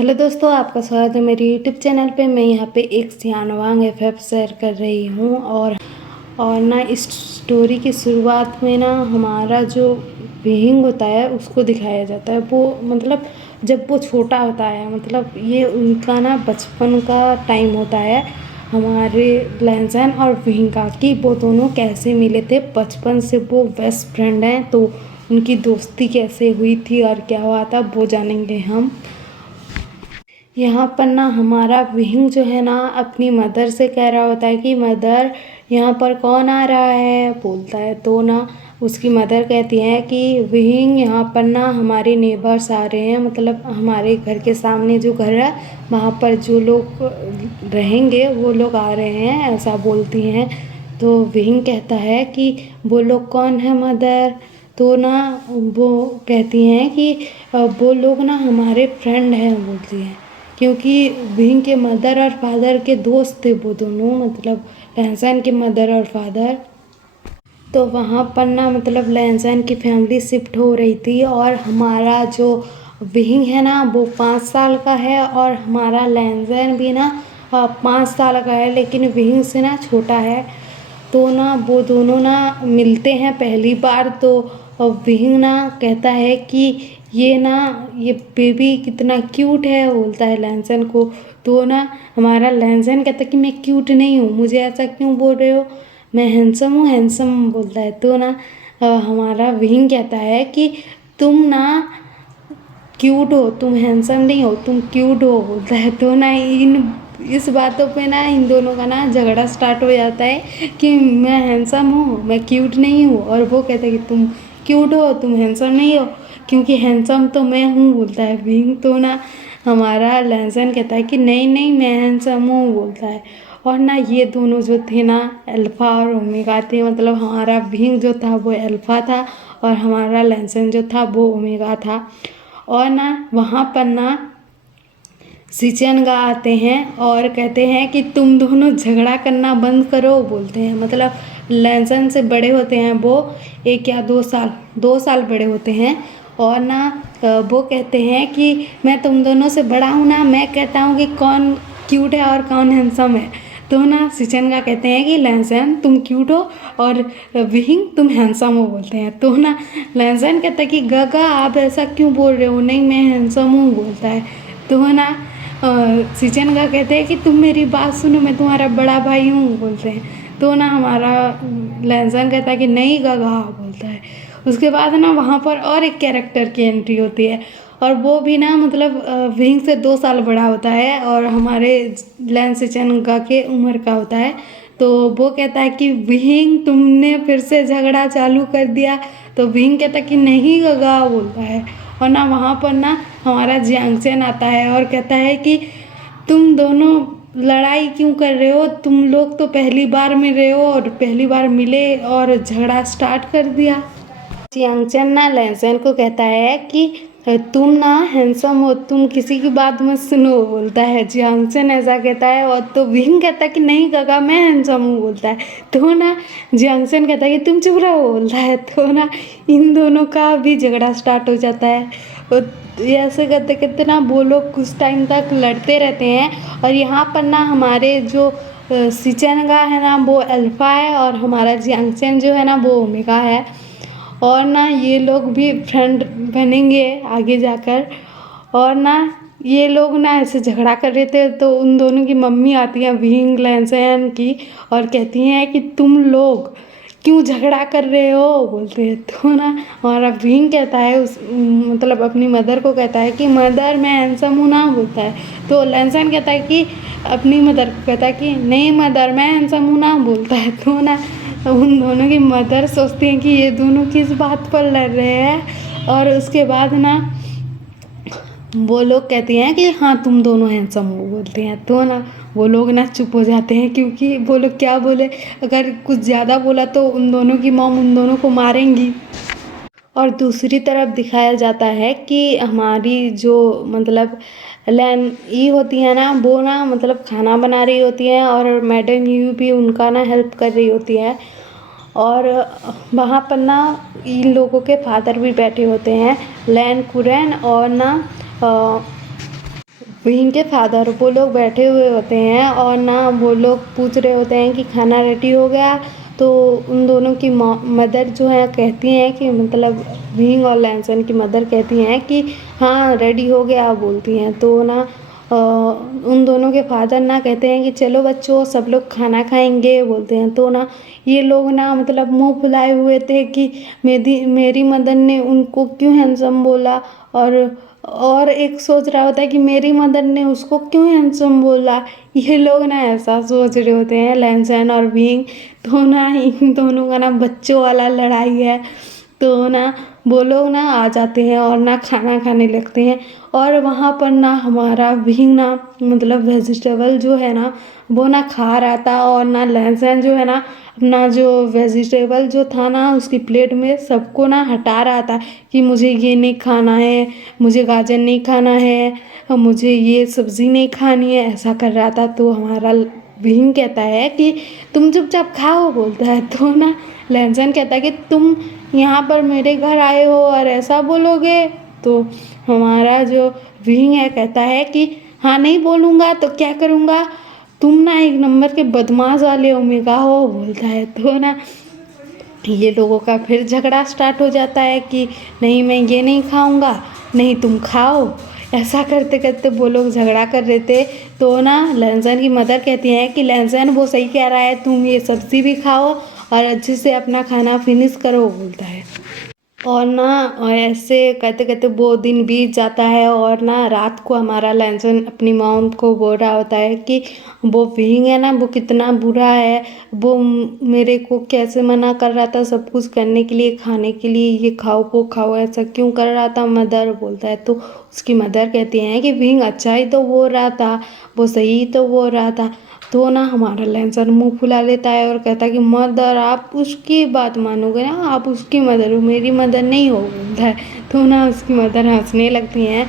Hello दोस्तों, आपका स्वागत है मेरे यूट्यूब चैनल पे। मैं यहाँ पे एक सियानवांग एफएफ शेयर कर रही हूँ और ना इस स्टोरी की शुरुआत में ना हमारा जो बीइंग होता है उसको दिखाया जाता है। वो मतलब जब वो छोटा होता है, मतलब ये उनका ना बचपन का टाइम होता है। हमारे लैंसन और विंका की वो दोनों कैसे मिले थे, बचपन से वो बेस्ट फ्रेंड हैं, तो उनकी दोस्ती कैसे हुई थी और क्या हुआ था वो जानेंगे हम। यहाँ पर ना हमारा विंग जो है ना अपनी मदर से कह रहा होता है कि मदर यहाँ पर कौन आ रहा है, बोलता है तो ना उसकी मदर कहती है कि विंग यहाँ पर ना हमारे नेबर्स आ रहे हैं, मतलब हमारे घर के सामने जो घर है वहाँ पर जो लोग रहेंगे वो लोग आ रहे हैं, ऐसा बोलती हैं। तो विंग कहता है कि वो लोग कौन है मदर। तो ना वो कहती हैं कि वो लोग ना हमारे फ्रेंड हैं, बोलती हैं, क्योंकि विंग के मदर और फादर के दोस्त थे वो दोनों, मतलब लहसन के मदर और फादर। तो वहाँ पर ना मतलब लहसन की फैमिली शिफ्ट हो रही थी और हमारा जो विंग है ना वो 5 साल का है और हमारा लहसन भी ना 5 साल का है, लेकिन विंग से ना छोटा है। तो ना वो दोनों ना मिलते हैं पहली बार। तो विंग ना कहता है कि ये बेबी कितना क्यूट है, बोलता है लैंसन को। तो ना हमारा लैंसन कहता है कि मैं क्यूट नहीं हूँ, मुझे ऐसा क्यों बोल रहे हो, मैं हैंडसम हूँ, हैंडसम, बोलता है। तो ना हमारा विंग कहता है कि तुम ना क्यूट हो, तुम हैंडसम नहीं हो, तुम क्यूट हो, बोलता है। तो ना इस बातों पे ना इन दोनों का ना झगड़ा स्टार्ट हो जाता है कि मैं हैंडसम हूँ, मैं क्यूट नहीं हूँ, और वो कहता है कि तुम क्यूट हो, तुम हैंडसम नहीं हो, क्योंकि हैंडसम तो मैं हूँ, बोलता है विंग। तो ना हमारा लैंसन कहता है कि नहीं नहीं मैं हैंडसम हूँ, बोलता है। और ना ये दोनों जो थे ना अल्फ़ा और ओमेगा थे, मतलब हमारा विंग जो था वो अल्फ़ा था और हमारा लैंसन जो था वो ओमेगा था। और ना वहाँ पर ना सिचनगा आते हैं और कहते हैं कि तुम दोनों झगड़ा करना बंद करो, बोलते हैं। मतलब लैंसन से बड़े होते हैं वो, 1 या 2 साल, 2 साल बड़े होते हैं। और ना वो कहते हैं कि मैं तुम दोनों से बड़ा हूँ ना, मैं कहता हूँ कि कौन क्यूट है और कौन हैंडसम है। तो ना सिचनगा कहते हैं कि लैंसन तुम क्यूट हो और विंग तुम हैंडसम हो, बोलते हैं। तो ना लैंसन कहता है कि गगा आप ऐसा क्यों बोल रहे हो, नहीं मैं हैंडसम हूँ, बोलता है। तो ना सिचनगा कहते हैं कि तुम मेरी बात सुनो, मैं तुम्हारा बड़ा भाई हूँ, बोलते हैं। तो ना हमारा लैंसन कहता है कि नहीं गगा, बोलता है। उसके बाद ना वहाँ पर और एक कैरेक्टर की एंट्री होती है और वो भी ना मतलब विंग से 2 साल बड़ा होता है और हमारे लैंस सिचनगा के उम्र का होता है। तो वो कहता है कि विंग तुमने फिर से झगड़ा चालू कर दिया। तो विंग कहता है कि नहीं गगा, बोलता है। और ना वहाँ पर ना हमारा जियांगचेन आता है और कहता है कि तुम दोनों लड़ाई क्यों कर रहे हो, तुम लोग तो पहली बार मिल रहे हो और पहली बार मिले और झगड़ा स्टार्ट कर दिया। जियांगचेन ना लैंसन को कहता है कि तुम ना हैंडसम हो, तुम किसी की बात मत सुनो, बोलता है। जियांगचेन ऐसा कहता है और तो विंग कहता है कि नहीं काका मैं हैंडसम हूँ, बोलता है। तो ना जियांगचेन कहता है कि तुम चुप रहो, बोलता है। तो ना इन दोनों का भी झगड़ा स्टार्ट हो जाता है और ऐसे करते करते ना वो लोग कुछ टाइम तक लड़ते रहते हैं। और यहाँ पर ना हमारे जो सिचनगा है ना वो अल्फ़ा है और हमारा जियांगचेन जो है ना वो ओमेगा है। और ना ये लोग भी फ्रेंड बनेंगे आगे जाकर। और ना ये लोग ना ऐसे झगड़ा कर रहे थे तो उन दोनों की मम्मी आती है विंग लैंसन की और कहती हैं कि तुम लोग क्यों झगड़ा कर रहे हो, बोलते हैं। तो ना हमारा विंग कहता है उस मतलब अपनी मदर को कहता है कि मदर मैं हैंडसम हूँ ना, बोलता है। तो लैंसन कहता है कि अपनी मदर को कहता है कि नहीं मदर मैं हैंडसम हूँ ना, बोलता है। तो ना उन दोनों की मदर सोचती हैं कि ये दोनों किस बात पर लड़ रहे हैं। और उसके बाद ना वो लोग कहती हैं कि हाँ तुम दोनों हैंडसम हो, बोलते हैं। तो ना वो लोग ना चुप हो जाते हैं क्योंकि वो लोग क्या बोले, अगर कुछ ज़्यादा बोला तो उन दोनों की मॉम उन दोनों को मारेंगी। और दूसरी तरफ दिखाया जाता है कि हमारी जो मतलब लैन ई होती है ना वो ना मतलब खाना बना रही होती हैं और मैडम यू भी उनका ना हेल्प कर रही होती है। और वहाँ पर ना इन लोगों के फादर भी बैठे होते हैं, लैन कुरैन और ना इनके फादर वो लोग बैठे हुए होते हैं और ना वो लोग पूछ रहे होते हैं कि खाना रेडी हो गया। तो उन दोनों की मदर जो है कहती हैं कि मतलब विंग और लैंसन की मदर कहती हैं कि हाँ रेडी हो गया बोलती हैं। तो ना उन दोनों के फादर ना कहते हैं कि चलो बच्चों सब लोग खाना खाएंगे बोलते हैं। तो ना ये लोग ना मतलब मुंह फुलाए हुए थे कि मेरी मदर ने उनको क्यों हैंडसम बोला। और एक सोच रहा होता है कि मेरी मदर ने उसको क्यों हैंडसम बोला। ये लोग ना ऐसा सोच रहे होते हैं लैंसन और बीइंग। तो ना इन दोनों का ना बच्चों वाला लड़ाई है। तो ना वो लोग ना आ जाते हैं और ना खाना खाने लगते हैं। और वहाँ पर ना हमारा बीइंग ना मतलब वेजिटेबल जो है ना वो ना खा रहा था। और ना लहसुन जो है ना अपना जो वेजिटेबल जो था ना उसकी प्लेट में सबको ना हटा रहा था कि मुझे ये नहीं खाना है, मुझे गाजर नहीं खाना है, मुझे ये सब्ज़ी नहीं खानी है, ऐसा कर रहा था। तो हमारा बीइंग कहता है कि तुम चुपचाप खाओ बोलता है। तो ना लहसुन कहता है कि तुम यहाँ पर मेरे घर आए हो और ऐसा बोलोगे। तो हमारा जो विंग है कहता है कि हाँ नहीं बोलूँगा तो क्या करूँगा, तुम ना एक नंबर के बदमाश वाले ओमेगा हो बोलता है। तो ना ये लोगों का फिर झगड़ा स्टार्ट हो जाता है कि नहीं मैं ये नहीं खाऊंगा, नहीं तुम खाओ। ऐसा करते करते वो लोग झगड़ा कर रहे थे। तो ना लहसुन की मदर कहती हैं कि लहसुन वो सही कह रहा है, तुम ये सब्ज़ी भी खाओ और अच्छे से अपना खाना फिनिश करो बोलता है। और ना ऐसे कहते कहते वो दिन बीत जाता है। और ना रात को हमारा लहसुन अपनी मॉम को बोल रहा होता है कि वो विंग है ना वो कितना बुरा है, वो मेरे को कैसे मना कर रहा था सब कुछ करने के लिए, खाने के लिए, ये खाओ वो खाओ, ऐसा क्यों कर रहा था मदर बोलता है। तो उसकी मदर कहती हैं कि विंग अच्छा ही तो बोल रहा था, वो सही ही तो बोल रहा था। तो ना हमारा लहसुन मुंह फुला लेता है और कहता है कि मदर आप उसकी बात मानोगे ना, आप उसकी मदर हो, मेरी मदर नहीं हो बोलता है। तो ना उसकी मदर हंसने लगती हैं।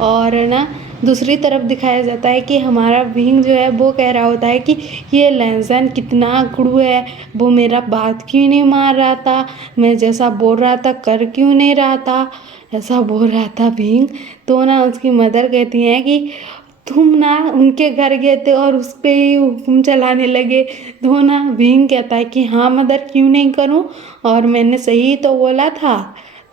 और ना दूसरी तरफ दिखाया जाता है कि हमारा विंग जो है वो कह रहा होता है कि ये लहसुन कितना गुड़ू है, वो मेरा बात क्यों नहीं मान रहा था, मैं जैसा बोल रहा था कर क्यों नहीं रहा था, ऐसा बोल रहा था विंग। तो ना उसकी मदर कहती हैं कि तुम ना उनके घर गए थे और उस पे ही हुक्म चलाने लगे। तो ना विंग कहता है कि हाँ मदर क्यों नहीं करूँ, और मैंने सही तो बोला था।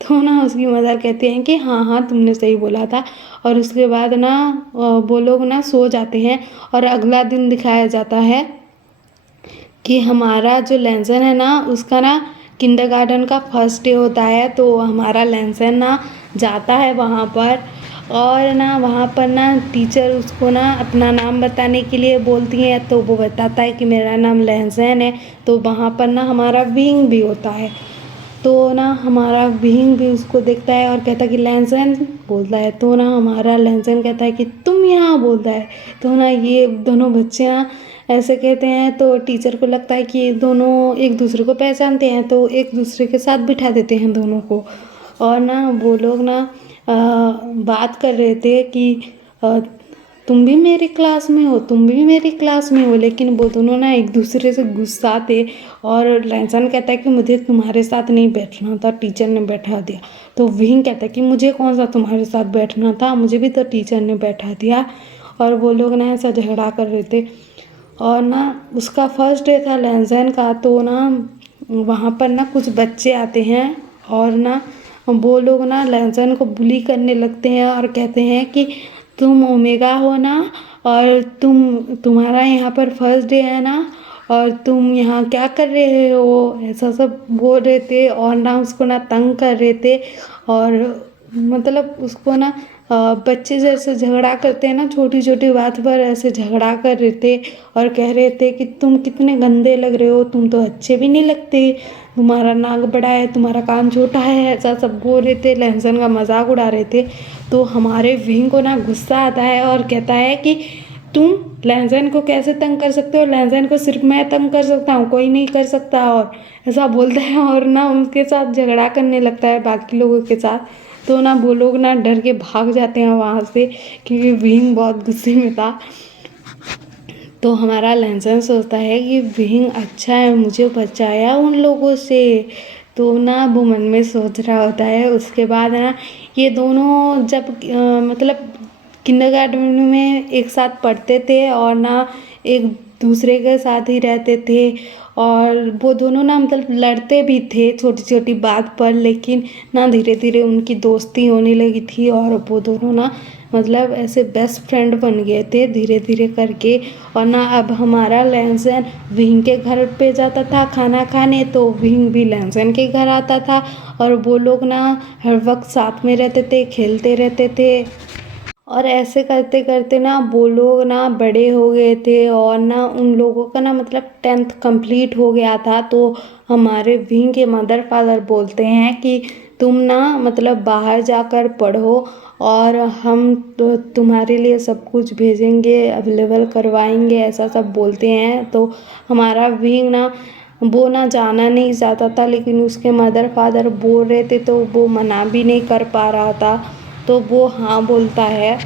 तो ना उसकी मदर कहती हैं कि हाँ हाँ तुमने सही बोला था। और उसके बाद ना वो लोग ना सो जाते हैं। और अगला दिन दिखाया जाता है कि हमारा जो लहसुन है ना उसका ना किंडरगार्टन का फर्स्ट डे होता है। तो हमारा लहसुन ना जाता है वहाँ पर। और ना वहाँ पर ना टीचर उसको ना अपना नाम बताने के लिए बोलती हैं। तो वो बताता है कि मेरा नाम लहसुन है। तो वहाँ पर ना हमारा विंग भी होता है। तो ना हमारा विंग भी उसको देखता है और कहता है कि लहसुन बोलता है। तो ना हमारा लहसुन कहता है कि तुम यहाँ बोलता है। तो ना ये दोनों बच्चे ना ऐसे कहते हैं। तो टीचर को लगता है कि ये दोनों एक दूसरे को पहचानते हैं, तो एक दूसरे के साथ बिठा देते हैं दोनों को। और ना वो लोग ना बात कर रहे थे कि अ, तुम भी मेरी क्लास में हो, तुम भी मेरी क्लास में हो। लेकिन वो दोनों ना एक दूसरे से गुस्सा थे। और लहसुन कहता है कि मुझे तुम्हारे साथ नहीं बैठना था, टीचर ने बैठा दिया। तो विंग कहता है कि मुझे कौन सा तुम्हारे साथ बैठना था, मुझे भी तो टीचर ने बैठा दिया। और वो लोग ना ऐसा झगड़ा कर रहे थे। और ना उसका फर्स्ट डे था लहसुन का। तो ना वहाँ पर ना कुछ बच्चे आते हैं और ना वो लोग ना लहसुन को बुली करने लगते हैं और कहते हैं कि तुम ओमेगा हो ना, और तुम्हारा यहाँ पर फर्स्ट डे है ना, और तुम यहाँ क्या कर रहे हो, ऐसा सब बोल रहे थे। और ना उसको ना तंग कर रहे थे। और मतलब उसको ना बच्चे जैसे झगड़ा करते हैं ना छोटी छोटी बात पर, ऐसे झगड़ा कर रहे थे। और कह रहे थे कि तुम कितने गंदे लग रहे हो, तुम तो अच्छे भी नहीं लगते, तुम्हारा नाक बड़ा है, तुम्हारा कान छोटा है, ऐसा सब बोल रहे थे, लहसुन का मजाक उड़ा रहे थे। तो हमारे विंग को ना गुस्सा आता है और कहता है कि तुम लहसुन को कैसे तंग कर सकते हो, लहसुन को सिर्फ मैं तंग कर सकता हूँ, कोई नहीं कर सकता, और ऐसा बोलता है। और ना उनके साथ झगड़ा करने लगता है बाकी लोगों के साथ। तो ना वो लोग ना डर के भाग जाते हैं वहाँ से, क्योंकि विंग बहुत गुस्से में था। तो हमारा लहसुन सोचता है कि विंग अच्छा है, मुझे बचाया उन लोगों से। तो ना वो मन में सोच रहा होता है। उसके बाद ना ये दोनों जब मतलब किंडरगार्टन में एक साथ पढ़ते थे और ना एक दूसरे के साथ ही रहते थे। और वो दोनों ना मतलब लड़ते भी थे छोटी छोटी बात पर, लेकिन ना धीरे धीरे उनकी दोस्ती होने लगी थी और वो दोनों ना मतलब ऐसे बेस्ट फ्रेंड बन गए थे धीरे धीरे करके। और ना अब हमारा लहसन विंग के घर पे जाता था खाना खाने, तो विंग भी लहसन के घर आता था और वो लोग ना हर वक्त साथ में रहते थे, खेलते रहते थे। और ऐसे करते करते ना वो लोग ना बड़े हो गए थे और ना उन लोगों का ना मतलब 10th कंप्लीट हो गया था। तो हमारे विंग के मदर फादर बोलते हैं कि तुम ना मतलब बाहर जाकर पढ़ो और हम तो तुम्हारे लिए सब कुछ भेजेंगे, अवेलेबल करवाएंगे, ऐसा सब बोलते हैं। तो हमारा विंग ना वो ना जाना नहीं चाहता था, लेकिन उसके मदर फादर बोल रहे थे तो वो मना भी नहीं कर पा रहा था, तो वो हाँ बोलता है।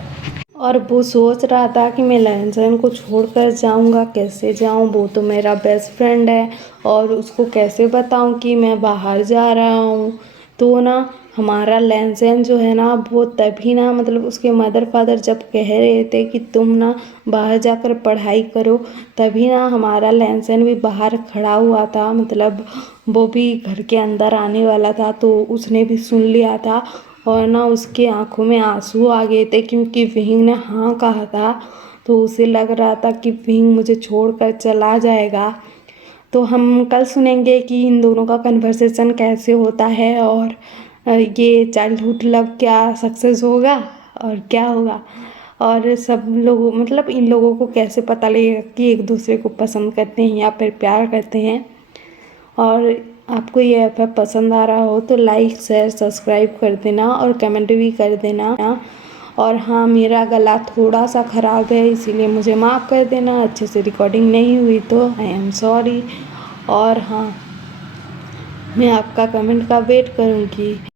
और वो सोच रहा था कि मैं लहसन को छोड़कर जाऊंगा, कैसे जाऊं, वो तो मेरा बेस्ट फ्रेंड है और उसको कैसे बताऊं कि मैं बाहर जा रहा हूँ। तो ना हमारा लहसन जो है ना वो तभी ना मतलब उसके मदर फादर जब कह रहे थे कि तुम ना बाहर जाकर पढ़ाई करो, तभी ना हमारा लहसन भी बाहर खड़ा हुआ था, मतलब वो भी घर के अंदर आने वाला था। तो उसने भी सुन लिया था और ना उसके आंखों में आंसू आ गए थे, क्योंकि विंग ने हाँ कहा था। तो उसे लग रहा था कि विंग मुझे छोड़कर चला जाएगा। तो हम कल सुनेंगे कि इन दोनों का कन्वर्सेशन कैसे होता है और ये चाइल्डहुड लव क्या सक्सेस होगा और क्या होगा, और सब लोगों मतलब इन लोगों को कैसे पता लगेगा कि एक दूसरे को पसंद करते हैं या फिर प्यार करते हैं। और आपको ये एफ पसंद आ रहा हो तो लाइक शेयर सब्सक्राइब कर देना और कमेंट भी कर देना। और हाँ, मेरा गला थोड़ा सा ख़राब है, इसीलिए मुझे माफ़ कर देना, अच्छे से रिकॉर्डिंग नहीं हुई तो आई एम सॉरी। और हाँ, मैं आपका कमेंट का वेट करूँगी।